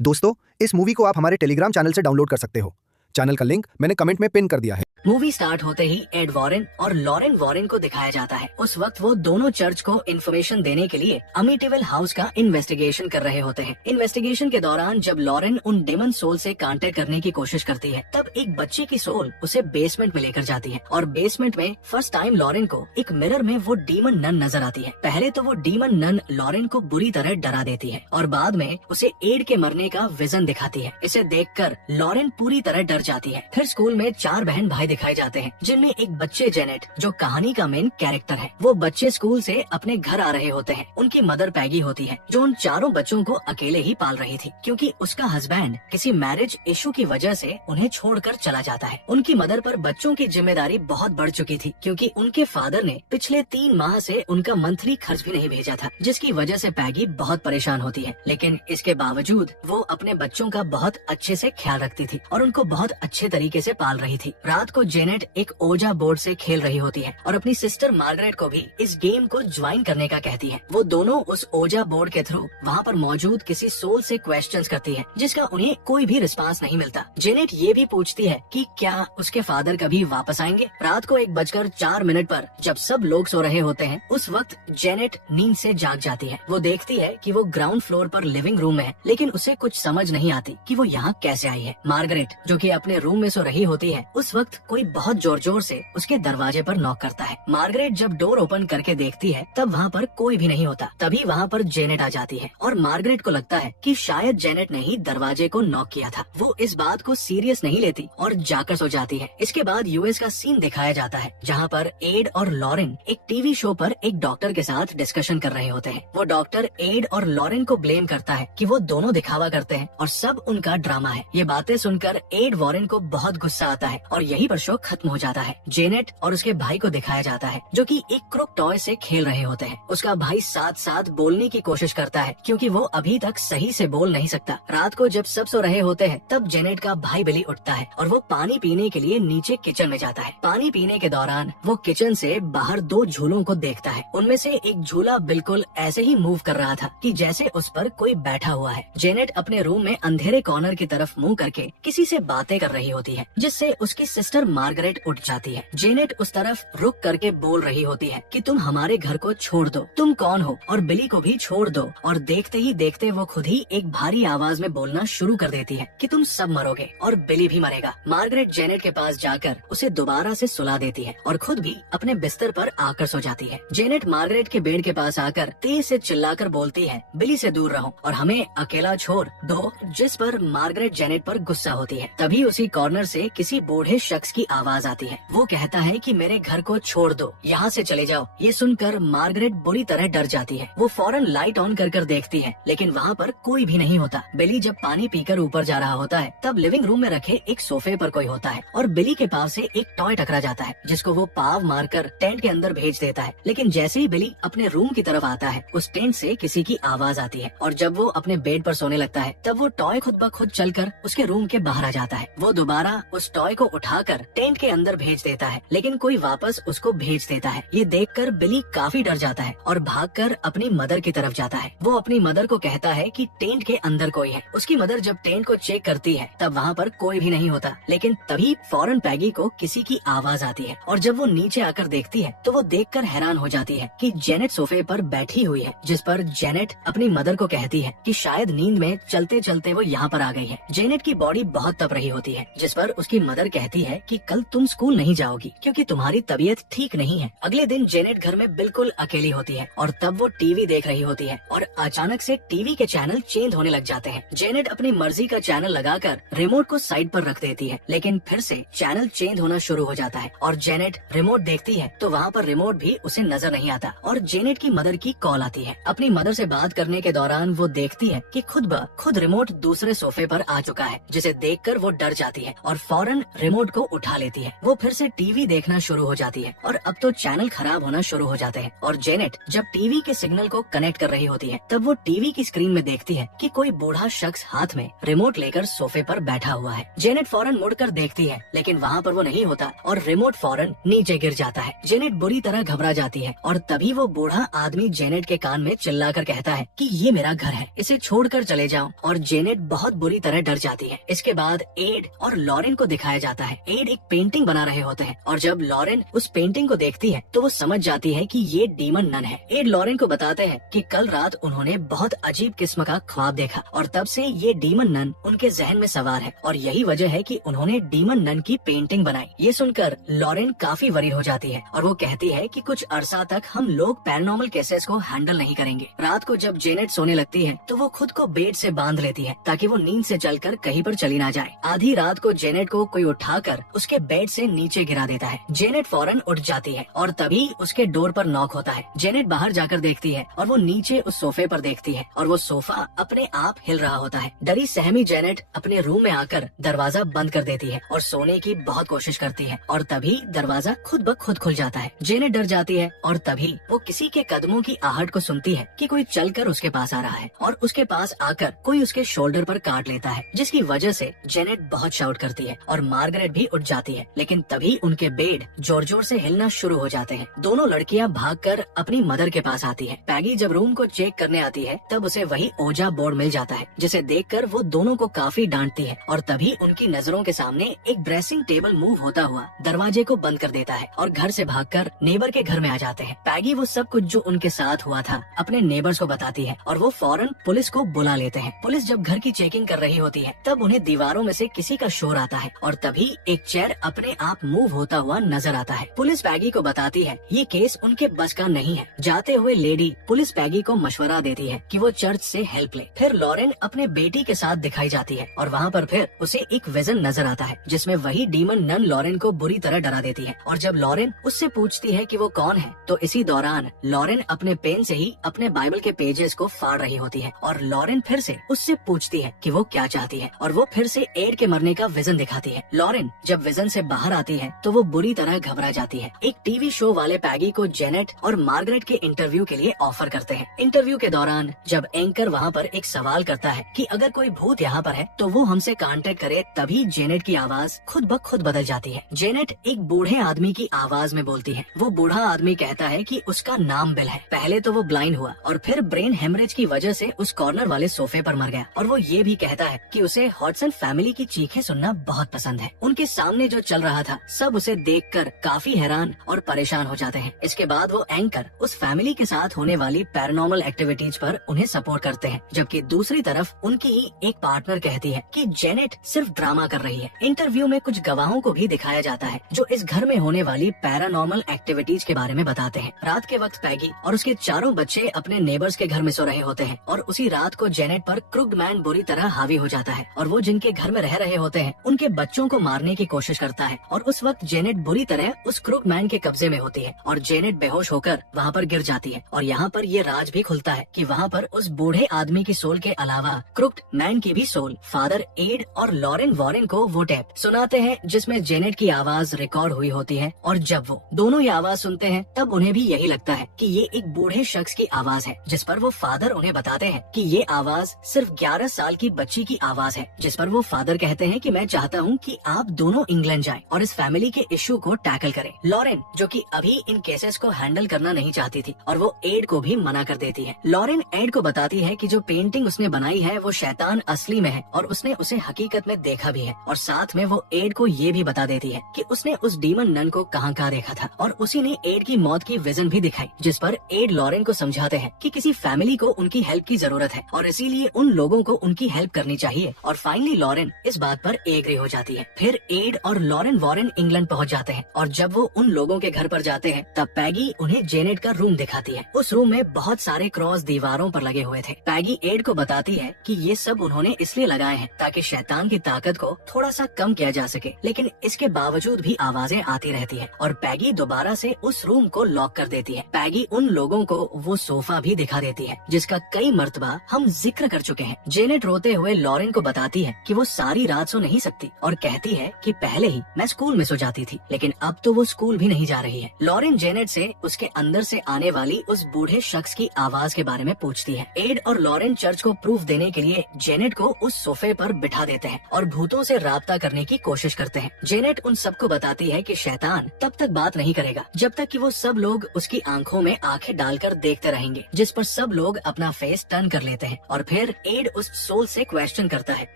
दोस्तों, इस मूवी को आप हमारे टेलीग्राम चैनल से डाउनलोड कर सकते हो। चैनल का लिंक मैंने कमेंट में पिन कर दिया है। मूवी स्टार्ट होते ही एड वॉरेन और लॉरेन वॉरेन को दिखाया जाता है। उस वक्त वो दोनों चर्च को इन्फॉर्मेशन देने के लिए अमीटेबल हाउस का इन्वेस्टिगेशन कर रहे होते हैं। इन्वेस्टिगेशन के दौरान जब लॉरेन उन डेमन सोल से कांटेक्ट करने की कोशिश करती है, तब एक बच्चे की सोल उसे बेसमेंट में लेकर जाती है और बेसमेंट में फर्स्ट टाइम लॉरेन को एक मिरर में वो डीमन नन नजर आती है। पहले तो वो डीमन नन लॉरेन को बुरी तरह डरा देती है और बाद में उसे एड के मरने का विजन दिखाती है। इसे देखकर लॉरेन पूरी तरह डर जाती है। फिर स्कूल में 4 बहन भाई दिखाए जाते हैं, जिनमें एक बच्चे जेनेट जो कहानी का मेन कैरेक्टर है। वो बच्चे स्कूल से अपने घर आ रहे होते हैं। उनकी मदर पैगी होती है, जो उन चारों बच्चों को अकेले ही पाल रही थी, क्योंकि उसका हस्बैंड किसी मैरिज इशू की वजह से उन्हें छोड़कर चला जाता है। उनकी मदर पर बच्चों की जिम्मेदारी बहुत बढ़ चुकी थी, क्योंकि उनके फादर ने पिछले 3 माह से उनका मंथली खर्च भी नहीं भेजा था, जिसकी वजह से पैगी बहुत परेशान होती है। लेकिन इसके बावजूद वो अपने बच्चों का बहुत अच्छे से ख्याल रखती थी और उनको बहुत अच्छे तरीके से पाल रही थी। रात को जेनेट एक ओजा बोर्ड से खेल रही होती है और अपनी सिस्टर मार्गरेट को भी इस गेम को ज्वाइन करने का कहती है। वो दोनों उस ओजा बोर्ड के थ्रू वहाँ पर मौजूद किसी सोल से क्वेश्चंस करती है, जिसका उन्हें कोई भी रिस्पांस नहीं मिलता। जेनेट ये भी पूछती है कि क्या उसके फादर कभी वापस आएंगे। रात को 1:04 पर जब सब लोग सो रहे होते हैं, उस वक्त जेनेट नींद से जाग जाती है। वो देखती है कि वो ग्राउंड फ्लोर पर लिविंग रूम में है, लेकिन उसे कुछ समझ नहीं आती कि वो यहाँ कैसे आई है। मार्गरेट जो कि अपने रूम में सो रही होती है, उस वक्त कोई बहुत जोर जोर से उसके दरवाजे पर नॉक करता है। मार्गरेट जब डोर ओपन करके देखती है, तब वहाँ पर कोई भी नहीं होता। तभी वहाँ पर जेनेट आ जाती है और मार्गरेट को लगता है कि शायद जेनेट ने ही दरवाजे को नॉक किया था। वो इस बात को सीरियस नहीं लेती और जाकर सो जाती है। इसके बाद यूएस का सीन दिखाया जाता है, जहाँ पर एड और लॉरेन एक टीवी शो पर एक डॉक्टर के साथ डिस्कशन कर रहे होते हैं। वो डॉक्टर एड और लॉरेन को ब्लेम करता है कि वो दोनों दिखावा करते हैं और सब उनका ड्रामा है। ये बातें सुनकर एड वॉरेन को बहुत गुस्सा आता है और यही पर शो खत्म हो जाता है। जेनेट और उसके भाई को दिखाया जाता है, जो कि एक क्रुक टॉय से खेल रहे होते हैं। उसका भाई साथ साथ बोलने की कोशिश करता है, क्योंकि वो अभी तक सही से बोल नहीं सकता। रात को जब सब सो रहे होते हैं, तब जेनेट का भाई बिली उठता है और वो पानी पीने के लिए नीचे किचन में जाता है। पानी पीने के दौरान वो किचन से बाहर 2 झूलों को देखता है। उनमें से एक झूला बिल्कुल ऐसे ही मूव कर रहा था कि जैसे उस पर कोई बैठा हुआ है। जेनेट अपने रूम में अंधेरे कॉर्नर की तरफ मुंह करके किसी से बातें कर रही होती है, जिससे उसकी सिस्टर मार्गरेट उठ जाती है। जेनेट उस तरफ रुक करके बोल रही होती है कि तुम हमारे घर को छोड़ दो, तुम कौन हो, और बिली को भी छोड़ दो। और देखते ही देखते वो खुद ही एक भारी आवाज में बोलना शुरू कर देती है कि तुम सब मरोगे और बिली भी मरेगा। मार्गरेट जेनेट के पास जाकर उसे दोबारा से सुला देती है और खुद भी अपने बिस्तर पर आकर सो जाती है। जेनेट मार्गरेट के बेड के पास आकर तेज से चिल्लाकर बोलती है, बिली से दूर रहो और हमें अकेला छोड़ दो, जिस पर मार्गरेट जेनेट पर गुस्सा होती है। तभी उसी कॉर्नर से किसी बूढ़े शख्स की आवाज आती है। वो कहता है कि मेरे घर को छोड़ दो, यहाँ से चले जाओ। ये सुनकर मार्गरेट बुरी तरह डर जाती है। वो फौरन लाइट ऑन कर देखती है, लेकिन वहाँ पर कोई भी नहीं होता। बिली जब पानी पीकर ऊपर जा रहा होता है, तब लिविंग रूम में रखे एक सोफे पर कोई होता है और बिली के पाव से एक टॉय टकरा जाता है, जिसको वो पाव मारकर टेंट के अंदर भेज देता है। लेकिन जैसे ही बिली अपने रूम की तरफ आता है, उस टेंट से किसी की आवाज आती है और जब वो अपने बेड पर सोने लगता है, तब वो टॉय खुद ब खुद चलकर उसके रूम के बाहर आ जाता है। वो दोबारा उस टॉय को उठाकर टेंट के अंदर भेज देता है, लेकिन कोई वापस उसको भेज देता है। ये देखकर बिली काफी डर जाता है और भागकर अपनी मदर की तरफ जाता है। वो अपनी मदर को कहता है कि टेंट के अंदर कोई है। उसकी मदर जब टेंट को चेक करती है, तब वहाँ पर कोई भी नहीं होता, लेकिन तभी फौरन पैगी को किसी की आवाज आती है और जब वो नीचे आकर देखती है, तो वो देखकर हैरान हो जाती है कि जेनेट सोफे पर बैठी हुई है, जिस पर जेनेट अपनी मदर को कहती है कि शायद नींद में चलते चलते वो यहाँ पर आ गई है। जेनेट की बॉडी बहुत तप रही होती है, जिस पर उसकी मदर कहती है कि कल तुम स्कूल नहीं जाओगी क्योंकि तुम्हारी तबीयत ठीक नहीं है। अगले दिन जेनेट घर में बिल्कुल अकेली होती है और तब वो टीवी देख रही होती है और अचानक से टीवी के चैनल चेंज होने लग जाते हैं। जेनेट अपनी मर्जी का चैनल लगाकर रिमोट को साइड पर रख देती है, लेकिन फिर से चैनल चेंज होना शुरू हो जाता है और जेनेट रिमोट देखती है तो वहाँ पर रिमोट भी उसे नजर नहीं आता और जेनेट की मदर की कॉल आती है। अपनी मदर से बात करने के दौरान वो देखती है कि खुद ब खुद रिमोट दूसरे सोफे पर आ चुका है, जिसे देखकर वो डर जाती है और फौरन रिमोट को उठा लेती है। वो फिर से टीवी देखना शुरू हो जाती है और अब तो चैनल खराब होना शुरू हो जाते हैं। और जेनेट जब टीवी के सिग्नल को कनेक्ट कर रही होती है तब वो टीवी की स्क्रीन में देखती है कि कोई बूढ़ा शख्स हाथ में रिमोट लेकर सोफे पर बैठा हुआ है। जेनेट फौरन मुड़कर देखती है लेकिन वहाँ पर वो नहीं होता और रिमोट फौरन नीचे गिर जाता है। जेनेट बुरी तरह घबरा जाती है और तभी वो बूढ़ा आदमी जेनेट के कान में चिल्लाकर कहता है कि ये मेरा घर है, इसे छोड़कर चले जाओ। और जेनेट बहुत बुरी तरह डर जाती है। इसके बाद एड और लॉरेन को दिखाया जाता है। एड एक पेंटिंग बना रहे होते हैं और जब लॉरेन उस पेंटिंग को देखती है तो वो समझ जाती है कि ये डीमन नन है। एड लॉरेन को बताते हैं कि कल रात उन्होंने बहुत अजीब किस्म का ख्वाब देखा और तब से ये डीमन नन उनके जहन में सवार है और यही वजह है कि उन्होंने डीमन नन की पेंटिंग बनाई। ये सुनकर लॉरेन काफी वरीड हो जाती है और वो कहती है कि कुछ अरसा तक हम लोग पैरानॉर्मल केसेस को हैंडल नहीं करेंगे। रात को जब जेनेट सोने लगती है तो वो खुद को बेड से बांध लेती है ताकि वो नींद से जलकर कहीं पर चली ना जाए। आधी रात को जेनेट को कोई उठाकर उसके बेड से नीचे गिरा देता है। जेनेट फौरन उठ जाती है और तभी उसके डोर पर नॉक होता है। जेनेट बाहर जाकर देखती है और वो नीचे उस सोफे पर देखती है और वो सोफा अपने आप हिल रहा होता है। डरी सहमी जेनेट अपने रूम में आकर दरवाजा बंद कर देती है और सोने की बहुत कोशिश करती है और तभी दरवाजा खुद ब खुद खुल जाता है। जेनेट डर जाती है और तभी वो किसी के कदमों की आहट को सुनती है कि कोई चलकर उसके पास आ रहा है और उसके पास आकर कोई उसके शोल्डर पर काट लेता है, जिसकी वजह से जेनेट बहुत शाउट करती है और मार्गरेट भी उठ जाती है। लेकिन तभी उनके बेड जोर जोर से हिलना शुरू हो जाते हैं। दोनों लड़कियां भागकर अपनी मदर के पास आती है। पैगी जब रूम को चेक करने आती है तब उसे वही ओजा बोर्ड मिल जाता है, जिसे देखकर वो दोनों को काफी डांटती है और तभी उनकी नजरों के सामने एक ड्रेसिंग टेबल मूव होता हुआ दरवाजे को बंद कर देता है और घर से भागकर नेबर के घर में आ जाते हैं। पैगी वो सब कुछ जो उनके साथ हुआ था अपने नेबर्स को बताती है और वो फौरन पुलिस को बुला लेते हैं। पुलिस जब घर की चेकिंग कर रही होती है तब उन्हें दीवारों में से किसी का शोर आता है और तभी एक चेयर अपने आप मूव होता हुआ नजर आता है। पुलिस पैगी को बताती है ये केस उनके बस का नहीं है। जाते हुए लेडी पुलिस पैगी को मशवरा देती है कि वो चर्च से हेल्प ले। फिर लॉरेन अपने बेटी के साथ दिखाई जाती है और वहाँ पर फिर उसे एक विजन नजर आता है जिसमें वही डीमन नन लॉरेन को बुरी तरह डरा देती है। और जब लॉरेन उससे पूछती है कि वो कौन है तो इसी दौरान लॉरेन अपने पेन से ही अपने बाइबल के पेजेस को फाड़ रही होती है और लॉरेन फिर से उससे पूछती है कि वो क्या चाहती है और वो फिर से एड के मरने का विजन दिखाती है। लॉरेन जब विजन से बाहर आती है तो वो बुरी तरह घबरा जाती है। एक टीवी शो वाले पैगी को जेनेट और मार्गरेट के इंटरव्यू के लिए ऑफर करते हैं। इंटरव्यू के दौरान जब एंकर वहाँ पर एक सवाल करता है कि अगर कोई भूत यहाँ पर है तो वो हमसे कांटेक्ट करे, तभी जेनेट की आवाज खुद ब खुद बदल जाती है। जेनेट एक बूढ़े आदमी की आवाज में बोलती है। वो बूढ़ा आदमी कहता है कि उसका नाम बिल है। पहले तो वो ब्लाइंड हुआ और फिर ब्रेन हेमरेज की वजह से उस कॉर्नर वाले सोफे पर मर गया और वो ये भी कहता है कि उसे हॉटसन फैमिली की चीखें सुनना बहुत पसंद है। उनके सामने जो चल रहा था सब उसे देखकर काफी हैरान और परेशान हो जाते हैं। इसके बाद वो एंकर उस फैमिली के साथ होने वाली पैरानॉर्मल एक्टिविटीज पर उन्हें सपोर्ट करते हैं, जबकि दूसरी तरफ उनकी ही एक पार्टनर कहती है कि जेनेट सिर्फ ड्रामा कर रही है। इंटरव्यू में कुछ गवाहों को भी दिखाया जाता है जो इस घर में होने वाली पैरानॉर्मल एक्टिविटीज के बारे में बताते हैं। रात के वक्त पैगी और उसके चारों बच्चे अपने नेबर्स के घर में सो रहे होते हैं और उसी रात को जेनेट पर क्रुक्ड मैन बुरी तरह हावी हो जाता है और वो जिनके घर में रह रहे होते हैं उनके बच्चों को मारने की कोशिश करता है और उस वक्त जेनेट बुरी तरह उस क्रुक्ड मैन के कब्जे में होती है और जेनेट बेहोश होकर वहाँ पर गिर जाती है। और यहाँ पर ये राज भी खुलता है कि वहाँ पर उस बूढ़े आदमी की सोल के अलावा क्रुक्ड मैन की भी सोल फादर एड और लॉरेन वॉरेन को वो टेप सुनाते हैं जिसमें जेनेट की आवाज रिकॉर्ड हुई होती है। और जब वो दोनों ये आवाज सुनते हैं तब उन्हें भी यही लगता है कि ये एक बूढ़े शख्स की आवाज है, जिस पर वो फादर उन्हें बताते हैं कि ये आवाज सिर्फ 11 साल की बच्ची की आवाज है। जिस पर वो फादर कहते हैं कि मैं चाहता हूँ कि आप दोनों इंग्लैंड जाएं और इस फैमिली के इश्यू को टैकल करें। लॉरेन जो कि अभी इन केसेस को हैंडल करना नहीं चाहती थी और वो एड को भी मना कर देती है। लॉरेन एड को बताती है कि जो पेंटिंग उसने बनाई है वो शैतान असली में है और उसने उसे हकीकत में देखा भी है। और साथ में वो एड को ये भी बता देती है कि उसने उस डीमन नन को कहाँ देखा था और उसी ने एड की मौत की विजन भी दिखाई। जिस पर एड लॉरेन को समझाते हैं कि किसी फैमिली को उनकी हेल्प की जरूरत है और इसीलिए उन लोगों को उनकी हेल्प करनी चाहिए। और फाइनली लॉरेन इस बात पर एग्री हो जाती है। फिर एड और लॉरेन वॉरेन इंग्लैंड पहुंच जाते हैं और जब वो उन लोगों के घर पर जाते हैं तब पैगी उन्हें जेनेट का रूम दिखाती है। उस रूम में बहुत सारे क्रॉस दीवारों पर लगे हुए थे। पैगी एड को बताती है कि ये सब उन्होंने इसलिए लगाए हैं ताकि शैतान की ताकत को थोड़ा सा कम किया जा सके, लेकिन इसके बावजूद भी आवाजें आती रहती है और पैगी दोबारा से उस रूम को लॉक कर देती है। पैगी उन लोगों को वो सोफा भी दिखा देती है जिसका कई मर्तबा हम जिक्र कर चुके हैं। जेनेट रोते हुए लॉरेन को बताती है कि वो सारी रात सो नहीं सकती और कहती है कि पहले ही मैं स्कूल मिस हो जाती थी, लेकिन अब तो वो स्कूल भी नहीं जा रही है। लॉरेन जेनेट से उसके अंदर से आने वाली उस बूढ़े शख्स की आवाज के बारे में पूछती है। एड और लॉरेन चर्च को प्रूफ देने के लिए जेनेट को उस सोफे पर बिठा देते हैं और भूतों से राब्ता करने की कोशिश करते हैं। जेनेट उन सबको बताती है कि शैतान तब तक बात नहीं करेगा जब तक कि वो सब लोग उसकी आंखों में आंखें डालकर देखते रहेंगे, जिस पर सब लोग अपना फेस टर्न कर लेते हैं। और फिर एड उस सोल से क्वेश्चन करता है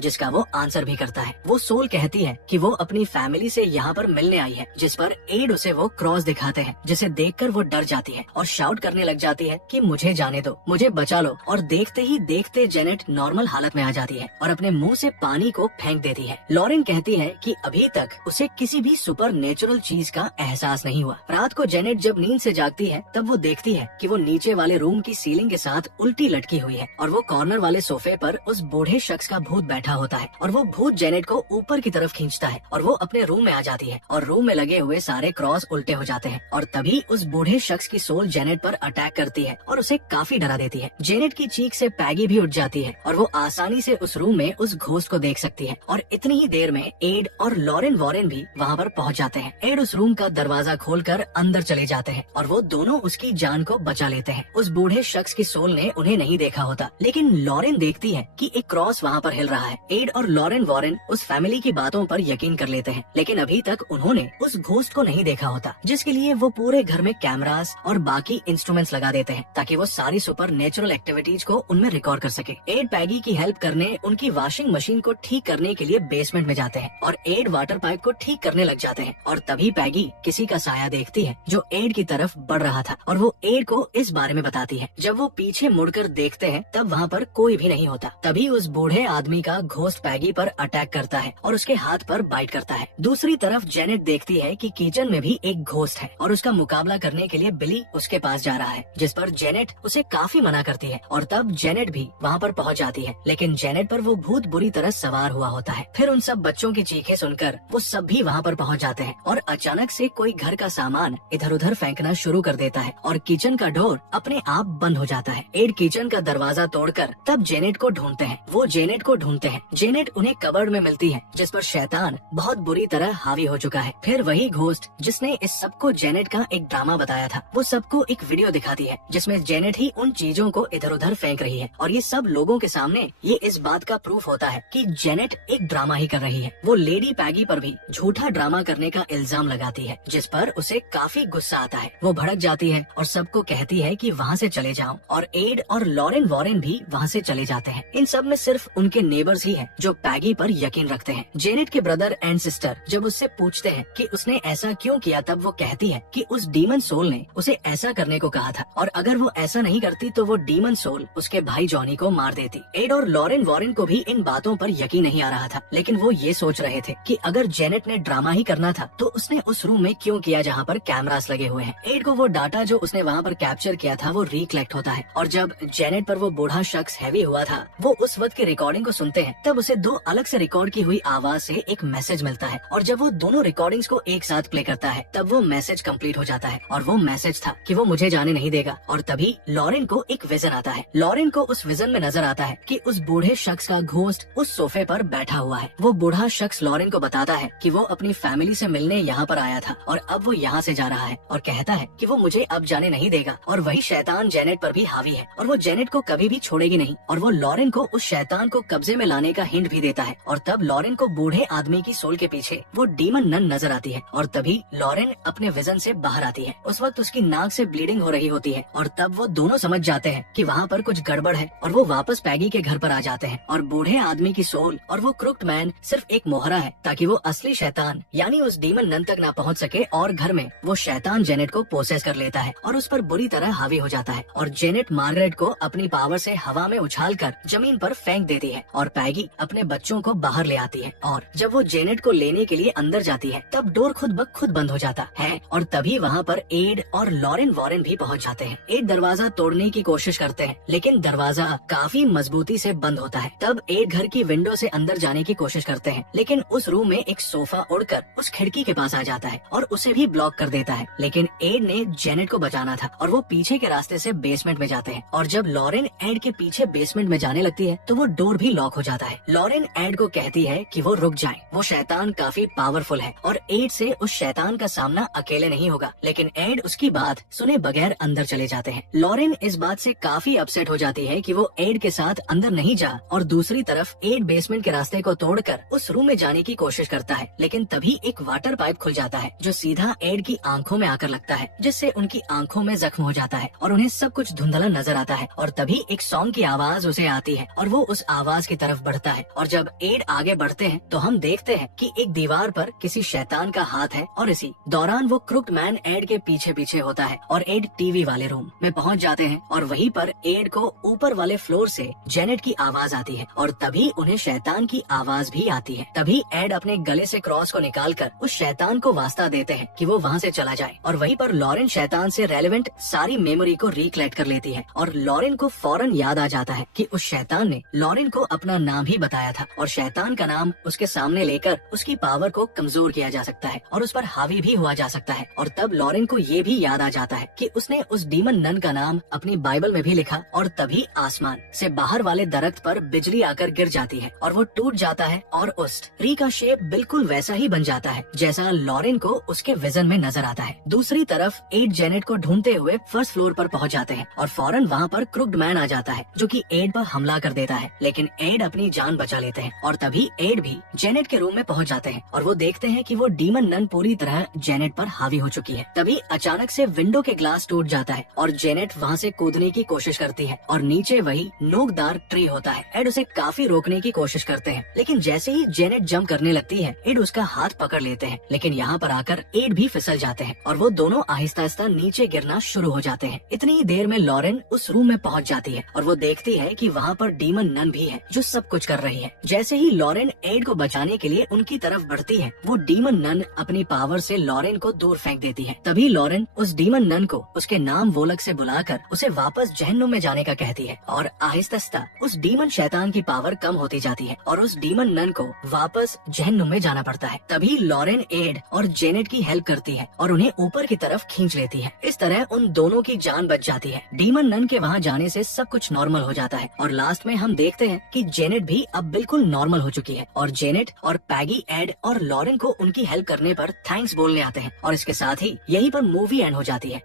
जिसका वो आंसर भी करता है। वो सोल कहती है कि वो अपनी फैमिली से यहाँ पर मिलने आई है, जिस पर एड उसे वो क्रॉस दिखाते हैं, जिसे देखकर वो डर जाती है और शाउट करने लग जाती है कि मुझे जाने दो, मुझे बचा लो। और देखते ही देखते जेनेट नॉर्मल हालत में आ जाती है और अपने मुंह से पानी को फेंक देती है। लॉरेन कहती है कि अभी तक उसे किसी भी सुपर नेचुरल चीज का एहसास नहीं हुआ। रात को जेनेट जब नींद से जागती है तब वो देखती है कि वो नीचे वाले रूम की सीलिंग के साथ उल्टी लटकी हुई है और वो कॉर्नर वाले सोफे पर उस बूढ़े शख्स का भूत बैठा होता है और वो भूत जेनेट को ऊपर की तरफ खींचता है और वो अपने रूम में आ जाती है और रूम में लगे हुए सारे क्रॉस उल्टे हो जाते हैं। और तभी उस बूढ़े शख्स की सोल जेनेट पर अटैक करती है और उसे काफी डरा देती है। जेनेट की चीख से पैगी भी उठ जाती है और वो आसानी से उस रूम में उस घोस्ट को देख सकती है। और इतनी ही देर में एड और लॉरेन वॉरेन भी वहाँ पर पहुँच जाते हैं। एड उस रूम का दरवाजा खोलकर अंदर चले जाते हैं और वो दोनों उसकी जान को बचा लेते हैं। उस बूढ़े शख्स की सोल ने उन्हें नहीं देखा होता, लेकिन लॉरेन देखती है कि एक क्रॉस वहाँ पर हिल रहा है। एड और लॉरेन वॉरेन उस फैमिली की बातों पर यकीन कर लेते हैं, लेकिन अभी तक उन्होंने उस घोस्ट को नहीं देखा होता, जिसके लिए वो पूरे घर में कैमरास और बाकी इंस्ट्रूमेंट्स लगा देते हैं ताकि वो सारी सुपर नेचुरल एक्टिविटीज को उनमें रिकॉर्ड कर सके। एड पैगी की हेल्प करने उनकी वॉशिंग मशीन को ठीक करने के लिए बेसमेंट में जाते हैं और एड वाटर पाइप को ठीक करने लग जाते हैं। और तभी पैगी किसी का साया देखती है जो एड की तरफ बढ़ रहा था और वो एड को इस बारे में बताती है। जब वो पीछे मुड़कर देखते हैं तब वहाँ पर कोई भी नहीं होता। तभी उस बूढ़े आदमी का घोस्ट पैगी पर अटैक करता है और उसके हाथ पर बाइट करता है। दूसरी तरफ जेनेट देखती है कि किचन में भी एक घोस्ट है और उसका मुकाबला करने के लिए बिली उसके पास जा रहा है, जिस पर जेनेट उसे काफी मना करती है और तब जेनेट भी वहाँ पर पहुँच जाती है, लेकिन जेनेट पर वो भूत बुरी तरह सवार हुआ होता है। फिर उन सब बच्चों की चीखें सुनकर वो सब भी वहाँ पर पहुँच जाते हैं और अचानक से कोई घर का सामान इधर उधर फेंकना शुरू कर देता है और किचन का डोर अपने आप बंद हो जाता है। एड किचन का दरवाजा तोड़कर तब जेनेट को ढूंढते हैं। वो जेनेट को ढूंढते हैं। जेनेट उन्हें कबर्ड में मिलती है जिस पर शैतान बहुत बुरी तरह हावी हो चुका है। फिर वही घोस्ट जिसने इस सबको जेनेट का एक ड्रामा बताया था, वो सबको एक वीडियो दिखाती है जिसमें जेनेट ही उन चीजों को इधर उधर फेंक रही है और ये सब लोगों के सामने ये इस बात का प्रूफ होता है कि जेनेट एक ड्रामा ही कर रही है। वो लेडी पैगी पर भी झूठा ड्रामा करने का इल्जाम लगाती है, जिस पर उसे काफी गुस्सा आता है। वो भड़क जाती है और सबको कहती है कि वहाँ से चले जाओ और एड और लॉरेन वॉरेन भी वहाँ से चले जाते हैं। इन सब में सिर्फ उनके नेबर्स ही हैं जो पैगी पर यकीन रखते हैं। जेनेट के ब्रदर एंड सिस्टर जब उससे पूछते हैं कि उसने ऐसा क्यों किया, तब वो कहती है कि उस डीमन सोल ने उसे ऐसा करने को कहा था और अगर वो ऐसा नहीं करती तो वो डीमन सोल उसके भाई जॉनी को मार देती। एड और लॉरेन वॉरेन को भी इन बातों पर यकीन नहीं आ रहा था, लेकिन वो ये सोच रहे थे कि अगर जेनेट ने ड्रामा ही करना था तो उसने उस रूम में क्यों किया जहाँ पर कैमरास लगे हुए हैं। एड को वो डाटा जो उसने वहाँ पर कैप्चर किया था वो रिकलेक्ट होता है और जब जेनेट पर वो बूढ़ा शख्स हैवी हुआ था, वो उस वक्त की रिकॉर्डिंग को सुनते हैं, तब उसे दो अलग से रिकॉर्ड की हुई आवाज से एक मैसेज मिलता है और जब वो दोनों रिकॉर्डिंग्स को एक साथ प्ले करता है तब वो मैसेज कंप्लीट हो जाता है और वो मैसेज था कि वो मुझे जाने नहीं देगा। और तभी लॉरेन को एक विजन आता है। लॉरेन को उस विजन में नजर आता है कि उस बूढ़े शख्स का घोस्ट उस सोफे पर बैठा हुआ है। वो बूढ़ा शख्स लॉरेन को बताता है कि वो अपनी फैमिली से मिलने यहाँ पर आया था और अब वो यहाँ से जा रहा है और कहता है कि वो मुझे अब जाने नहीं देगा। और वही शैतान जेनेट पर भी हावी है और वो जेनेट को कभी भी छोड़ेगी नहीं और वो लॉरेन को उस शैतान को कब्जे में लाने का हिंट भी देता है। और तब लॉरेन को बूढ़े आदमी की सोल के पीछे वो डीमन नन नजर आती है और तभी लॉरेन अपने विजन से बाहर आती है। उस वक्त उसकी नाक से ब्लीडिंग हो रही होती है और तब वो दोनों समझ जाते हैं कि वहाँ पर कुछ गड़बड़ है और वो वापस पैगी के घर पर आ जाते हैं। और बूढ़े आदमी की सोल और वो क्रुक्ड मैन सिर्फ एक मोहरा है ताकि वो असली शैतान यानी उस डीमन नन तक ना पहुँच सके और घर में वो शैतान जेनेट को पोसेस कर लेता है और उस पर बुरी तरह हावी हो जाता है और जेनेट मार्गरेट को अपनी पावर से हवा में उछालकर जमीन पर फेंक देती है और पैगी अपने बच्चों को बाहर ले आती है। और जब वो जेनेट को लेने के लिए अंदर जाती है तब डोर खुद ब खुद बंद हो जाता है और तभी वहाँ पर एड और लॉरेन वॉरेन भी पहुँच जाते हैं। एड दरवाजा तोड़ने की कोशिश करते हैं लेकिन दरवाजा काफी मजबूती से बंद होता है। तब एड घर की विंडो से अंदर जाने की कोशिश करते हैं लेकिन उस रूम में एक सोफा उड़कर उस खिड़की के पास आ जाता है और उसे भी ब्लॉक कर देता है। लेकिन एड ने जेनेट को बचाना था और वो पीछे के रास्ते से बेसमेंट में जाते हैं और जब लॉरेन एड के पीछे बेसमेंट में जाने लगती है तो वो डोर भी लॉक हो जाता है। लॉरेन एड को कहती है कि वो रुक जाए, वो शैतान शैतान काफी पावरफुल है और एड से उस शैतान का सामना अकेले नहीं होगा। लेकिन एड उसकी बात सुने बगैर अंदर चले जाते हैं। लॉरेन इस बात से काफी अपसेट हो जाती है कि वो एड के साथ अंदर नहीं जा, और दूसरी तरफ एड बेसमेंट के रास्ते को तोड़कर उस रूम में जाने की कोशिश करता है। लेकिन तभी एक वाटर पाइप खुल जाता है जो सीधा एड की आंखों में आकर लगता है, जिससे उनकी आंखों में जख्म हो जाता है और उन्हें सब कुछ धुंधला नजर आता है। और तभी एक सॉन्ग की आवाज उसे आती है और वो उस आवाज की तरफ बढ़ता है। और जब एड आगे बढ़ते हैं तो हम देखते हैं कि एक दीवार पर किसी शैतान का हाथ है और इसी दौरान वो क्रुक्ड मैन एड के पीछे पीछे होता है और एड टीवी वाले रूम में पहुंच जाते हैं। और वहीं पर एड को ऊपर वाले फ्लोर से जेनेट की आवाज आती है और तभी उन्हें शैतान की आवाज भी आती है। तभी एड अपने गले से क्रॉस को निकालकर उस शैतान को वास्ता देते हैं कि वो वहाँ से चला जाए। और वहीं पर लॉरेन शैतान से रेलेवेंट सारी मेमोरी को रिकलेक्ट कर लेती है और लॉरेन को फौरन याद आ जाता है कि उस शैतान ने लॉरेन को अपना नाम ही बताया था और शैतान का नाम उसके सामने लेकर उसकी पावर को कमजोर किया जा सकता है और उस पर हावी भी हुआ जा सकता है। और तब लॉरेन को ये भी याद आ जाता है कि उसने उस डीमन नन का नाम अपनी बाइबल में भी लिखा। और तभी आसमान से बाहर वाले दरख्त पर बिजली आकर गिर जाती है और वो टूट जाता है और उस ट्री का शेप बिल्कुल वैसा ही बन जाता है जैसा लॉरेन को उसके विजन में नजर आता है। दूसरी तरफ एड जेनेट को ढूंढते हुए फर्स्ट फ्लोर पर पहुंच जाते हैं और फौरन वहाँ पर क्रुक्ड मैन आ जाता है जो कि एड पर हमला कर देता है। लेकिन एड अपनी जान बचा लेते हैं और तभी एड भी जेनेट के रूम में पहुंच जाते हैं और वो देखते हैं कि वो डीमन नन पूरी तरह जेनेट पर हावी हो चुकी है। तभी अचानक से विंडो के ग्लास टूट जाता है और जेनेट वहाँ से कूदने की कोशिश करती है और नीचे वही नोकदार ट्री होता है। एड उसे काफी रोकने की कोशिश करते हैं, लेकिन जैसे ही जेनेट जंप करने लगती है एड उसका हाथ पकड़ लेते हैं। लेकिन यहाँ पर आकर एड भी फिसल जाते हैं और वो दोनों आहिस्ता आहिस्ता नीचे गिरना शुरू हो जाते हैं। इतनी ही देर में लॉरेन उस रूम में पहुंच जाती है और वो देखती है कि वहाँ पर डीमन नन भी है जो सब कुछ कर रही है। जैसे ही लॉरेन एड को बचाने के लिए उनकी तरफ बढ़ती है, वो डीमन नन अपनी पावर से लॉरेन को दूर फेंक देती है। तभी लॉरेन उस डीमन नन को उसके नाम वोलक से बुलाकर उसे वापस जहन्नुम में जाने का कहती है और आहिस्ता आहिस्ता उस डीमन शैतान की पावर कम होती जाती है और उस डीमन नन को वापस जहन्नुम में जाना पड़ता है। तभी लॉरेन एड और जेनेट की हेल्प करती है और उन्हें ऊपर की तरफ खींच लेती है। इस तरह उन दोनों की जान बच जाती है। डीमन नन के वहाँ जाने से सब कुछ नॉर्मल हो जाता है और लास्ट में हम देखते हैं कि जेनेट भी अब बिल्कुल नॉर्मल हो चुकी है और जेनेट और पैगी एड और लॉरेन को उनकी हेल्प करने पर थैंक्स बोलने आते हैं और इसके साथ ही यहीं पर मूवी एंड हो जाती है।